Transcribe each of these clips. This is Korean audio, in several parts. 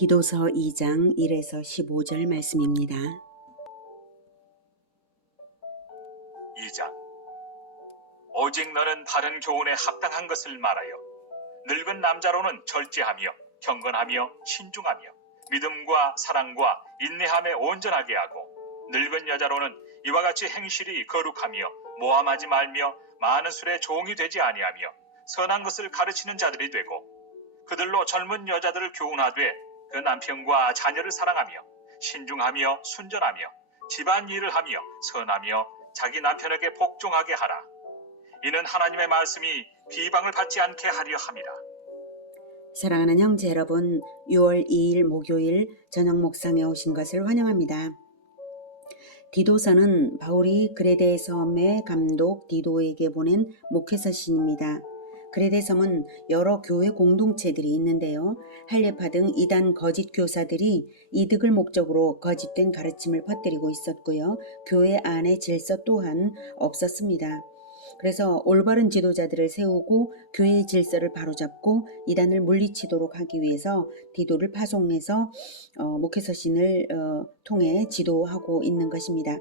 디도서 2장 1에서 15절 말씀입니다. 2장. 오직 너는 바른 교훈에 합당한 것을 말하여 늙은 남자로는 절제하며 경건하며 신중하며 믿음과 사랑과 인내함에 온전하게 하고 늙은 여자로는 이와 같이 행실이 거룩하며 모함하지 말며 많은 술에 종이 되지 아니하며 선한 것을 가르치는 자들이 되고 그들로 젊은 여자들을 교훈하되 그 남편과 자녀를 사랑하며 신중하며 순전하며 집안 일을 하며 선하며 자기 남편에게 복종하게 하라. 이는 하나님의 말씀이 비방을 받지 않게 하려 함이라. 사랑하는 형제 여러분, 6월 2일 목요일 저녁 목상에 오신 것을 환영합니다. 디도서는 바울이 그레데 섬의 감독 디도에게 보낸 목회서신입니다. 그레데 섬은 여러 교회 공동체들이 있는데요. 할례파 등 이단 거짓 교사들이 이득을 목적으로 거짓된 가르침을 퍼뜨리고 있었고요. 교회 안에 질서 또한 없었습니다. 그래서 올바른 지도자들을 세우고 교회의 질서를 바로잡고 이단을 물리치도록 하기 위해서 디도를 파송해서 목회서신을 통해 지도하고 있는 것입니다.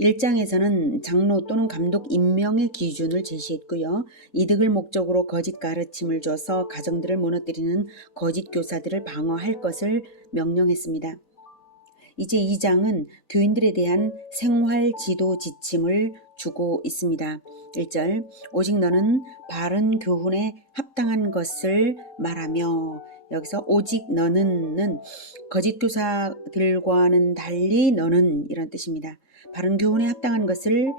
1장에서는 장로 또는 감독 임명의 기준을 제시했고요. 이득을 목적으로 거짓 가르침을 줘서 가정들을 무너뜨리는 거짓 교사들을 방어할 것을 명령했습니다. 이제 2장은 교인들에 대한 생활 지도 지침을 주고 있습니다. 1절, 오직 너는 바른 교훈에 합당한 것을 말하며, 여기서 오직 너는 거짓 교사들과는 달리 너는 이런 뜻입니다. 바른 교훈에 합당한 것을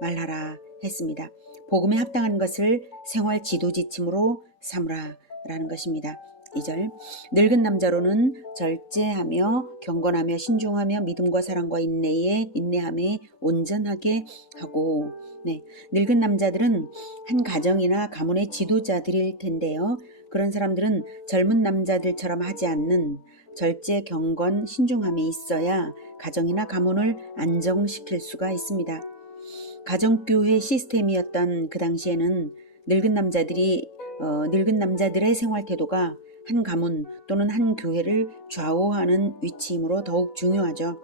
말하라 했습니다. 복음에 합당한 것을 생활 지도 지침으로 삼으라 라는 것입니다. 2절, 늙은 남자로는 절제하며 경건하며 신중하며 믿음과 사랑과 인내함에 온전하게 하고, 늙은 남자들은 한 가정이나 가문의 지도자들일 텐데요. 그런 사람들은 젊은 남자들처럼 하지 않는 절제, 경건, 신중함이 있어야 가정이나 가문을 안정시킬 수가 있습니다. 가정교회 시스템이었던 그 당시에는 늙은 남자들의 생활 태도가 한 가문 또는 한 교회를 좌우하는 위치이므로 더욱 중요하죠.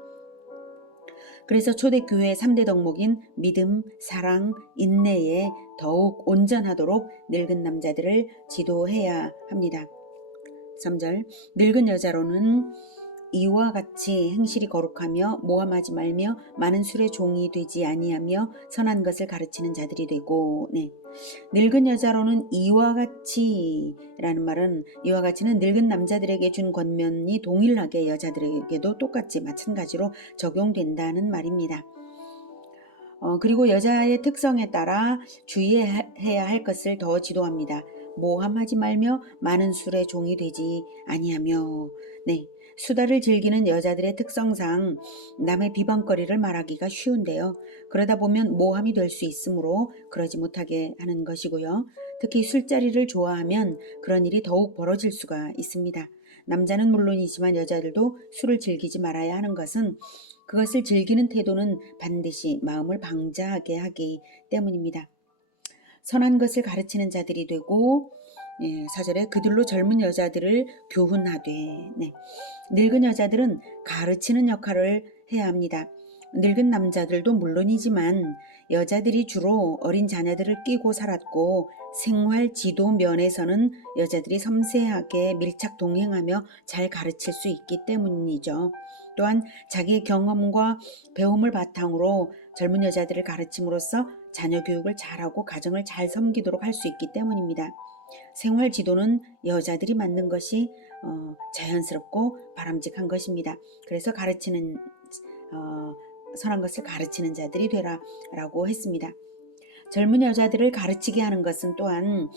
그래서 초대교회의 3대 덕목인 믿음, 사랑, 인내에 더욱 온전하도록 늙은 남자들을 지도해야 합니다. 3절, 늙은 여자로는 이와 같이 행실이 거룩하며 모함하지 말며 많은 술의 종이 되지 아니하며 선한 것을 가르치는 자들이 되고, 늙은 여자로는 이와 같이 라는 말은, 이와 같이는 늙은 남자들에게 준 권면이 동일하게 여자들에게도 똑같이 마찬가지로 적용된다는 말입니다. 그리고 여자의 특성에 따라 주의해야 할 것을 더 지도합니다. 모함하지 말며 많은 술의 종이 되지 아니하며, 수다를 즐기는 여자들의 특성상 남의 비방거리를 말하기가 쉬운데요. 그러다 보면 모함이 될 수 있으므로 그러지 못하게 하는 것이고요. 특히 술자리를 좋아하면 그런 일이 더욱 벌어질 수가 있습니다. 남자는 물론이지만 여자들도 술을 즐기지 말아야 하는 것은 그것을 즐기는 태도는 반드시 마음을 방자하게 하기 때문입니다. 선한 것을 가르치는 자들이 되고, 4절에 그들로 젊은 여자들을 교훈하되, 늙은 여자들은 가르치는 역할을 해야 합니다. 늙은 남자들도 물론이지만 여자들이 주로 어린 자녀들을 끼고 살았고 생활 지도 면에서는 여자들이 섬세하게 밀착 동행하며 잘 가르칠 수 있기 때문이죠. 또한 자기의 경험과 배움을 바탕으로 젊은 여자들을 가르침으로써 자녀 교육을 잘하고 가정을 잘 섬기도록 할 수 있기 때문입니다. 생활 지도는 여자들이 맡는 것이 자연스럽고 바람직한 것입니다. 그래서 선한 것을 가르치는 자들이 되라 라고 했습니다. 젊은 여자들을 가르치게 하는 것은 또한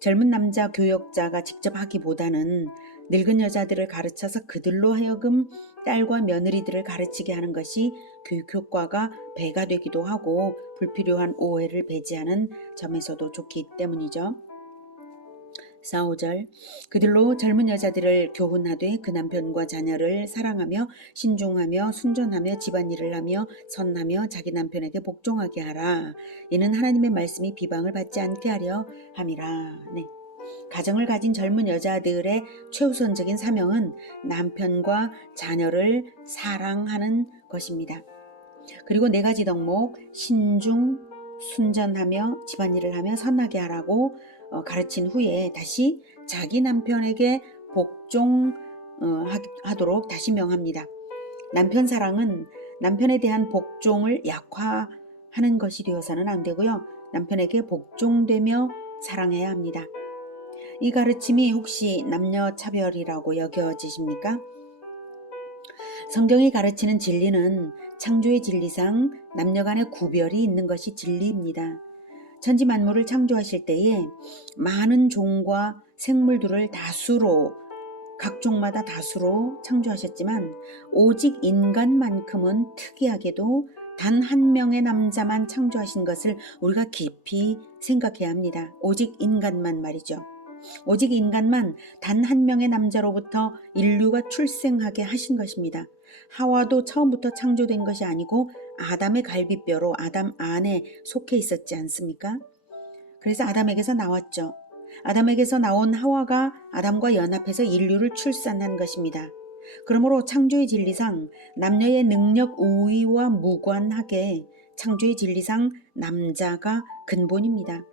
젊은 남자 교역자가 직접 하기보다는 늙은 여자들을 가르쳐서 그들로 하여금 딸과 며느리들을 가르치게 하는 것이 교육 효과가 배가 되기도 하고 불필요한 오해를 배제하는 점에서도 좋기 때문이죠. 4, 5절, 그들로 젊은 여자들을 교훈하되 그 남편과 자녀를 사랑하며 신중하며 순전하며 집안일을 하며 선하며 자기 남편에게 복종하게 하라. 이는 하나님의 말씀이 비방을 받지 않게 하려 함이라. 가정을 가진 젊은 여자들의 최우선적인 사명은 남편과 자녀를 사랑하는 것입니다. 그리고 4가지 덕목, 신중, 순전하며 집안일을 하며 선하게 하라고 가르친 후에 다시 자기 남편에게 복종하도록 다시 명합니다. 남편 사랑은 남편에 대한 복종을 약화하는 것이 되어서는 안 되고요. 남편에게 복종되며 사랑해야 합니다. 이 가르침이 혹시 남녀 차별이라고 여겨지십니까? 성경이 가르치는 진리는 창조의 진리상 남녀 간의 구별이 있는 것이 진리입니다. 천지 만물을 창조하실 때에 많은 종과 생물들을 각 종마다 다수로 창조하셨지만 오직 인간만큼은 특이하게도 단 한 명의 남자만 창조하신 것을 우리가 깊이 생각해야 합니다. 오직 인간만 말이죠. 오직 인간만 단 한 명의 남자로부터 인류가 출생하게 하신 것입니다. 하와도 처음부터 창조된 것이 아니고 아담의 갈비뼈로 아담 안에 속해 있었지 않습니까? 그래서 아담에게서 나왔죠. 아담에게서 나온 하와가 아담과 연합해서 인류를 출산한 것입니다. 그러므로 창조의 진리상 남녀의 능력 우위와 무관하게 창조의 진리상 남자가 근본입니다.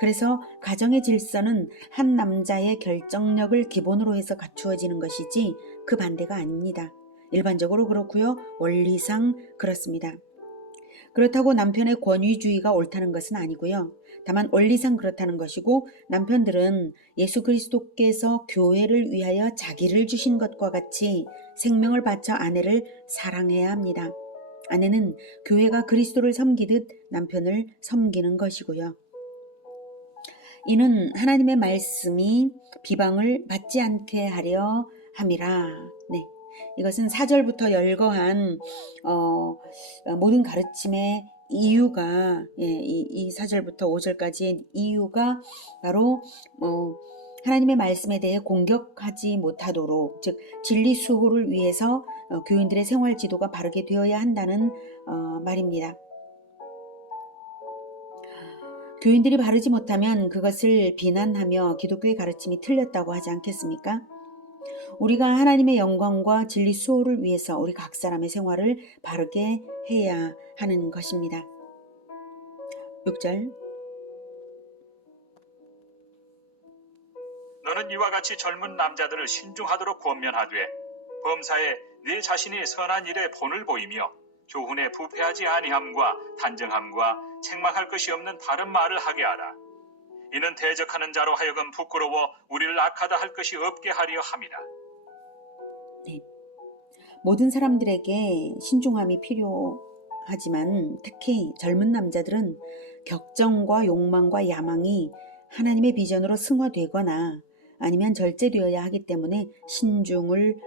그래서 가정의 질서는 한 남자의 결정력을 기본으로 해서 갖추어지는 것이지 그 반대가 아닙니다. 일반적으로 그렇고요. 원리상 그렇습니다. 그렇다고 남편의 권위주의가 옳다는 것은 아니고요. 다만 원리상 그렇다는 것이고 남편들은 예수 그리스도께서 교회를 위하여 자기를 주신 것과 같이 생명을 바쳐 아내를 사랑해야 합니다. 아내는 교회가 그리스도를 섬기듯 남편을 섬기는 것이고요. 이는 하나님의 말씀이 비방을 받지 않게 하려 함이라. 네, 이것은 4절부터 열거한 모든 가르침의 이유가 이 4절부터 5절까지의 이유가 바로 하나님의 말씀에 대해 공격하지 못하도록, 즉 진리 수호를 위해서 교인들의 생활 지도가 바르게 되어야 한다는 말입니다. 교인들이 바르지 못하면 그것을 비난하며 기독교의 가르침이 틀렸다고 하지 않겠습니까? 우리가 하나님의 영광과 진리 수호를 위해서 우리 각 사람의 생활을 바르게 해야 하는 것입니다. 6절. 너는 이와 같이 젊은 남자들을 신중하도록 권면하되 범사에 네 자신이 선한 일에 본을 보이며 교훈에 부패하지 아니함과 단정함과 책망할 것이 없는 바른 말을 하게 하라. 이는 대적하는 자로 하여금 부끄러워 우리를 악하다 할 것이 없게 하려 함이라. 네. 모든 사람들에게 신중함이 필요하지만 특히 젊은 남자들은 격정과 욕망과 야망이 하나님의 비전으로 승화되거나 아니면 절제되어야 하기 때문에 신중을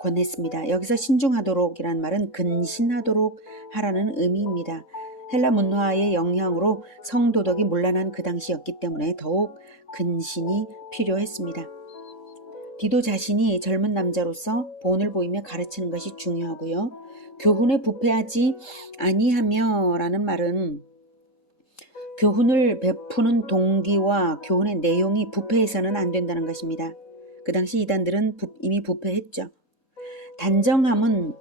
권했습니다. 여기서 신중하도록이란 말은 근신하도록 하라는 의미입니다. 헬라 문화의 영향으로 성도덕이 문란한 그 당시였기 때문에 더욱 근신이 필요했습니다. 디도 자신이 젊은 남자로서 본을 보이며 가르치는 것이 중요하고요. 교훈에 부패하지 아니하며 라는 말은 교훈을 베푸는 동기와 교훈의 내용이 부패해서는 안 된다는 것입니다. 그 당시 이단들은 이미 부패했죠. 단정함은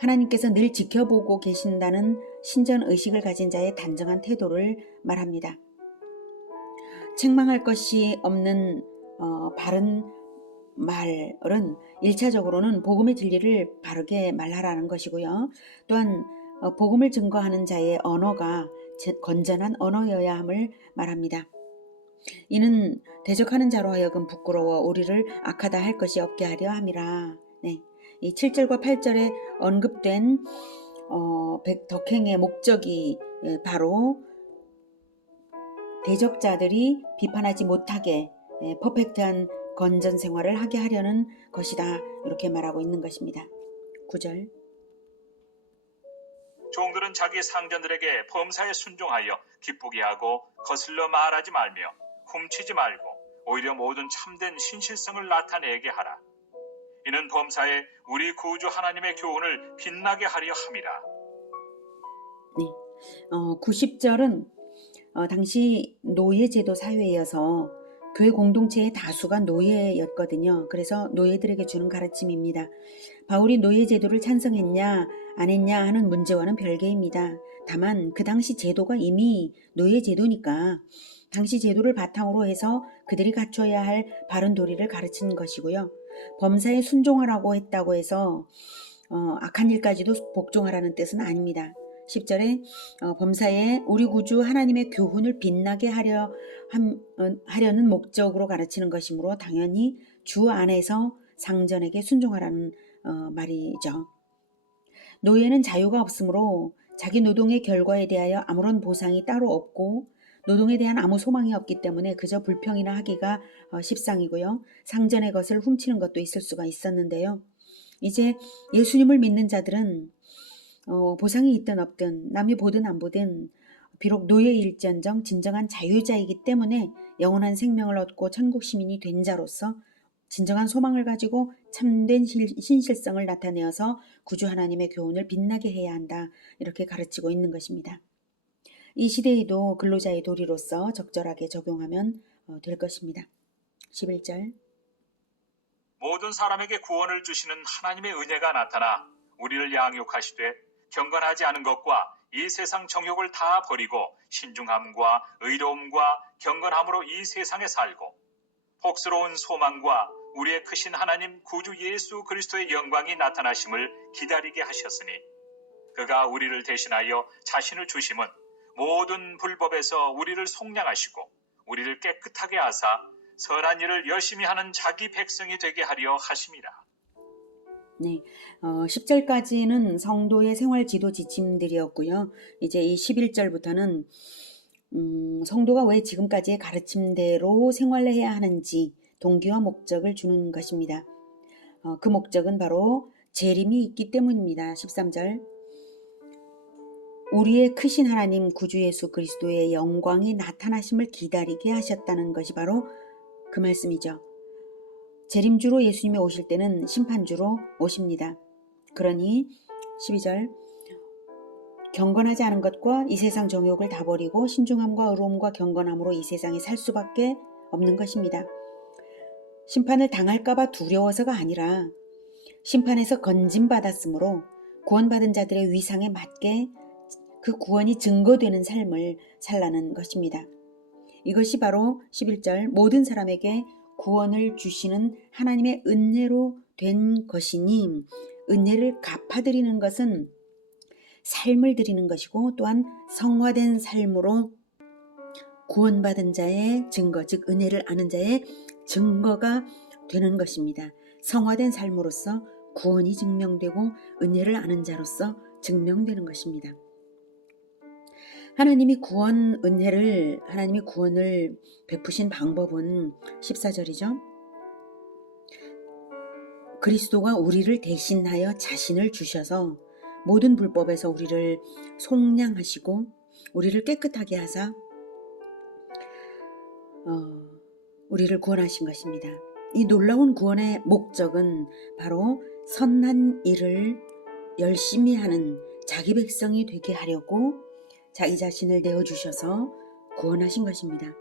하나님께서 늘 지켜보고 계신다는 신전의식을 가진 자의 단정한 태도를 말합니다. 책망할 것이 없는 바른 말은 1차적으로는 복음의 진리를 바르게 말하라는 것이고요. 또한 복음을 증거하는 자의 언어가 건전한 언어여야 함을 말합니다. 이는 대적하는 자로 하여금 부끄러워 우리를 악하다 할 것이 없게 하려 함이라. 네, 이 7절과 8절에 언급된 덕행의 목적이 바로 대적자들이 비판하지 못하게 퍼펙트한 건전 생활을 하게 하려는 것이다. 이렇게 말하고 있는 것입니다. 9절. 종들은 자기 상전들에게 범사에 순종하여 기쁘게 하고 거슬러 말하지 말며 훔치지 말고 오히려 모든 참된 신실성을 나타내게 하라. 이는 범사에 우리 구주 하나님의 교훈을 빛나게 하려 함이라. 네, 90절은 당시 노예제도 사회여서 교회 공동체의 다수가 노예였거든요. 그래서 노예들에게 주는 가르침입니다. 바울이 노예 제도를 찬성했냐 안 했냐 하는 문제와는 별개입니다. 다만 그 당시 제도가 이미 노예 제도니까 당시 제도를 바탕으로 해서 그들이 갖춰야 할 바른 도리를 가르치는 것이고요. 범사에 순종하라고 했다고 해서 악한 일까지도 복종하라는 뜻은 아닙니다. 10절에 범사에 우리 구주 하나님의 교훈을 빛나게 하려는 목적으로 가르치는 것이므로 당연히 주 안에서 상전에게 순종하라는 말이죠. 노예는 자유가 없으므로 자기 노동의 결과에 대하여 아무런 보상이 따로 없고 노동에 대한 아무 소망이 없기 때문에 그저 불평이나 하기가 십상이고요. 상전의 것을 훔치는 것도 있을 수가 있었는데요. 이제 예수님을 믿는 자들은 보상이 있든 없든 남이 보든 안 보든 비록 노예일지언정 진정한 자유자이기 때문에 영원한 생명을 얻고 천국 시민이 된 자로서 진정한 소망을 가지고 참된 신실성을 나타내어서 구주 하나님의 교훈을 빛나게 해야 한다. 이렇게 가르치고 있는 것입니다. 이 시대에도 근로자의 도리로서 적절하게 적용하면 될 것입니다. 11절 모든 사람에게 구원을 주시는 하나님의 은혜가 나타나 우리를 양육하시되 경건하지 않은 것과 이 세상 정욕을 다 버리고 신중함과 의로움과 경건함으로 이 세상에 살고 복스러운 소망과 우리의 크신 하나님 구주 예수 그리스도의 영광이 나타나심을 기다리게 하셨으니 그가 우리를 대신하여 자신을 주심은 모든 불법에서 우리를 속량하시고 우리를 깨끗하게 하사 선한 일을 열심히 하는 자기 백성이 되게 하려 하심이라. 네, 10절까지는 성도의 생활 지도 지침들이었고요. 이제 이 11절부터는 성도가 왜 지금까지의 가르침대로 생활해야 하는지 동기와 목적을 주는 것입니다. 그 목적은 바로 재림이 있기 때문입니다. 13절 우리의 크신 하나님 구주 예수 그리스도의 영광이 나타나심을 기다리게 하셨다는 것이 바로 그 말씀이죠. 재림주로 예수님이 오실 때는 심판주로 오십니다. 그러니 12절 경건하지 않은 것과 이 세상 정욕을 다 버리고 신중함과 의로움과 경건함으로 이 세상에 살 수밖에 없는 것입니다. 심판을 당할까봐 두려워서가 아니라 심판에서 건짐받았으므로 구원받은 자들의 위상에 맞게 그 구원이 증거되는 삶을 살라는 것입니다. 이것이 바로 11절 모든 사람에게 구원을 주시는 하나님의 은혜로 된 것이니 은혜를 갚아드리는 것은 삶을 드리는 것이고 또한 성화된 삶으로 구원받은 자의 증거, 즉 은혜를 아는 자의 증거가 되는 것입니다. 성화된 삶으로서 구원이 증명되고 은혜를 아는 자로서 증명되는 것입니다. 하나님이 구원을 베푸신 방법은 14절이죠. 그리스도가 우리를 대신하여 자신을 주셔서 모든 불법에서 우리를 속량하시고 우리를 깨끗하게 하사 우리를 구원하신 것입니다. 이 놀라운 구원의 목적은 바로 선한 일을 열심히 하는 자기 백성이 되게 하려고 자기 자신을 내어주셔서 구원하신 것입니다.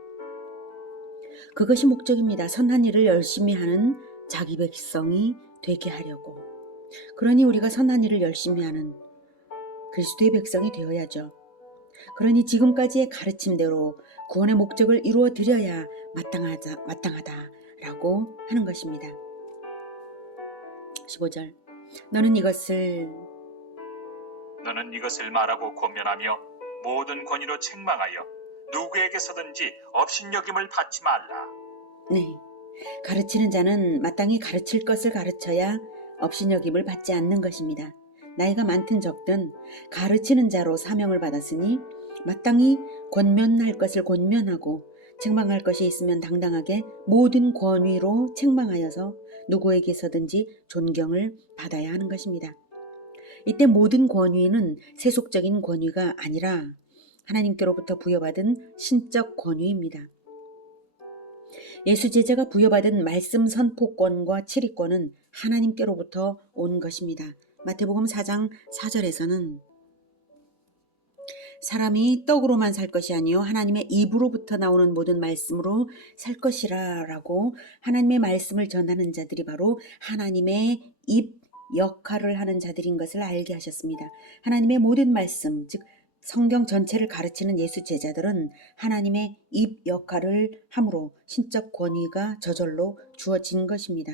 그것이 목적입니다. 선한 일을 열심히 하는 자기 백성이 되게 하려고. 그러니 우리가 선한 일을 열심히 하는 그리스도의 백성이 되어야죠. 그러니 지금까지의 가르침대로 구원의 목적을 이루어 드려야 마땅하다라고 하는 것입니다. 15절 너는 이것을 말하고 권면하며 모든 권위로 책망하여 누구에게서든지 업신여김을 받지 말라. 네, 가르치는 자는 마땅히 가르칠 것을 가르쳐야 업신여김을 받지 않는 것입니다. 나이가 많든 적든 가르치는 자로 사명을 받았으니 마땅히 권면할 것을 권면하고 책망할 것이 있으면 당당하게 모든 권위로 책망하여서 누구에게서든지 존경을 받아야 하는 것입니다. 이때 모든 권위는 세속적인 권위가 아니라 하나님께로부터 부여받은 신적 권위입니다. 예수 제자가 부여받은 말씀 선포권과 치리권은 하나님께로부터 온 것입니다. 마태복음 4장 4절에서는 사람이 떡으로만 살 것이 아니요 하나님의 입으로부터 나오는 모든 말씀으로 살 것이라 라고 하나님의 말씀을 전하는 자들이 바로 하나님의 입 역할을 하는 자들인 것을 알게 하셨습니다. 하나님의 모든 말씀, 즉 성경 전체를 가르치는 예수 제자들은 하나님의 입 역할을 함으로 신적 권위가 저절로 주어진 것입니다.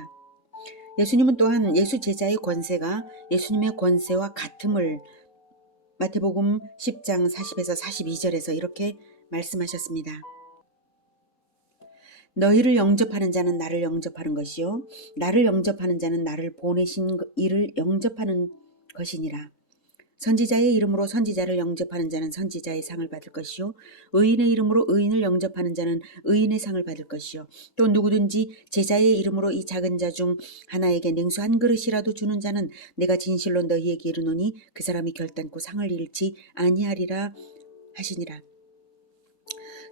예수님은 또한 예수 제자의 권세가 예수님의 권세와 같음을 마태복음 10장 40에서 42절에서 이렇게 말씀하셨습니다. 너희를 영접하는 자는 나를 영접하는 것이요 나를 영접하는 자는 나를 보내신 이를 영접하는 것이니라. 선지자의 이름으로 선지자를 영접하는 자는 선지자의 상을 받을 것이요 의인의 이름으로 의인을 영접하는 자는 의인의 상을 받을 것이요 또 누구든지 제자의 이름으로 이 작은 자 중 하나에게 냉수 한 그릇이라도 주는 자는 내가 진실로 너희에게 이르노니 그 사람이 결단코 상을 잃지 아니하리라 하시니라.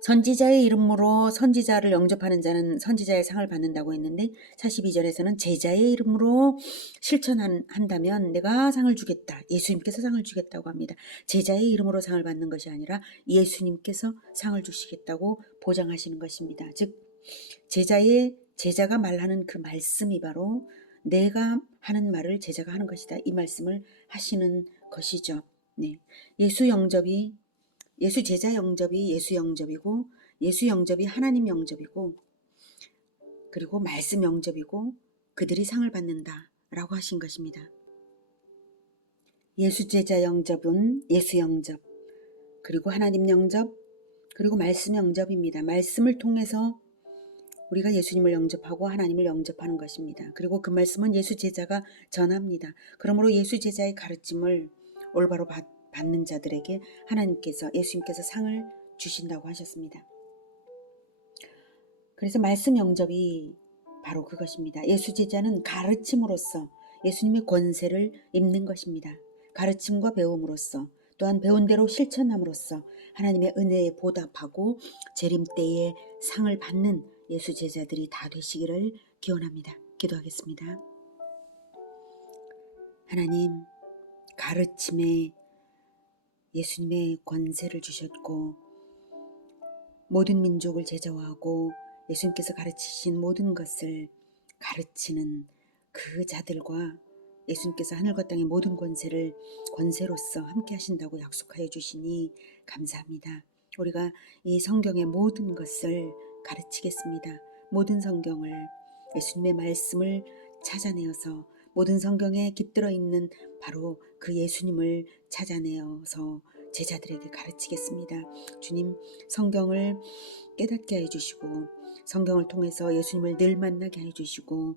선지자의 이름으로 선지자를 영접하는 자는 선지자의 상을 받는다고 했는데 42절에서는 제자의 이름으로 실천한다면 내가 상을 주겠다. 예수님께서 상을 주겠다고 합니다. 제자의 이름으로 상을 받는 것이 아니라 예수님께서 상을 주시겠다고 보장하시는 것입니다. 즉 제자가 말하는 그 말씀이 바로 내가 하는 말을 제자가 하는 것이다. 이 말씀을 하시는 것이죠. 네. 예수 제자 영접이 예수 영접이고 예수 영접이 하나님 영접이고 그리고 말씀 영접이고 그들이 상을 받는다라고 하신 것입니다. 예수 제자 영접은 예수 영접 그리고 하나님 영접 그리고 말씀 영접입니다. 말씀을 통해서 우리가 예수님을 영접하고 하나님을 영접하는 것입니다. 그리고 그 말씀은 예수 제자가 전합니다. 그러므로 예수 제자의 가르침을 올바로 받는 자들에게 예수님께서 상을 주신다고 하셨습니다. 그래서 말씀 영접이 바로 그것입니다. 예수 제자는 가르침으로써 예수님의 권세를 입는 것입니다. 가르침과 배움으로써 또한 배운 대로 실천함으로써 하나님의 은혜에 보답하고 재림 때에 상을 받는 예수 제자들이 다 되시기를 기원합니다. 기도하겠습니다. 하나님, 가르침에 예수님의 권세를 주셨고 모든 민족을 제자화하고 예수님께서 가르치신 모든 것을 가르치는 그 자들과 예수님께서 하늘과 땅의 모든 권세로서 함께 하신다고 약속하여 주시니 감사합니다. 우리가 이 성경의 모든 것을 가르치겠습니다. 모든 성경을 예수님의 말씀을 찾아내어서 모든 성경에 깃들어 있는 바로 그 예수님을 찾아내어서 제자들에게 가르치겠습니다. 주님, 성경을 깨닫게 해 주시고 성경을 통해서 예수님을 늘 만나게 해 주시고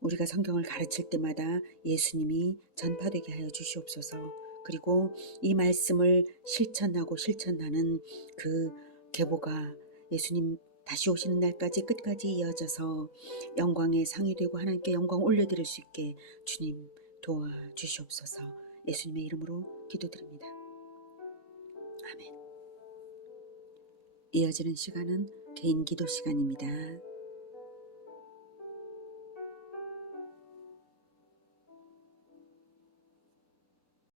우리가 성경을 가르칠 때마다 예수님이 전파되게 하여 주시옵소서. 그리고 이 말씀을 실천하는 그 계보가 예수님 다시 오시는 날까지 끝까지 이어져서 영광의 상이 되고 하나님께 영광 올려드릴 수 있게 주님 도와주시옵소서. 예수님의 이름으로 기도드립니다. 아멘. 이어지는 시간은 개인 기도 시간입니다.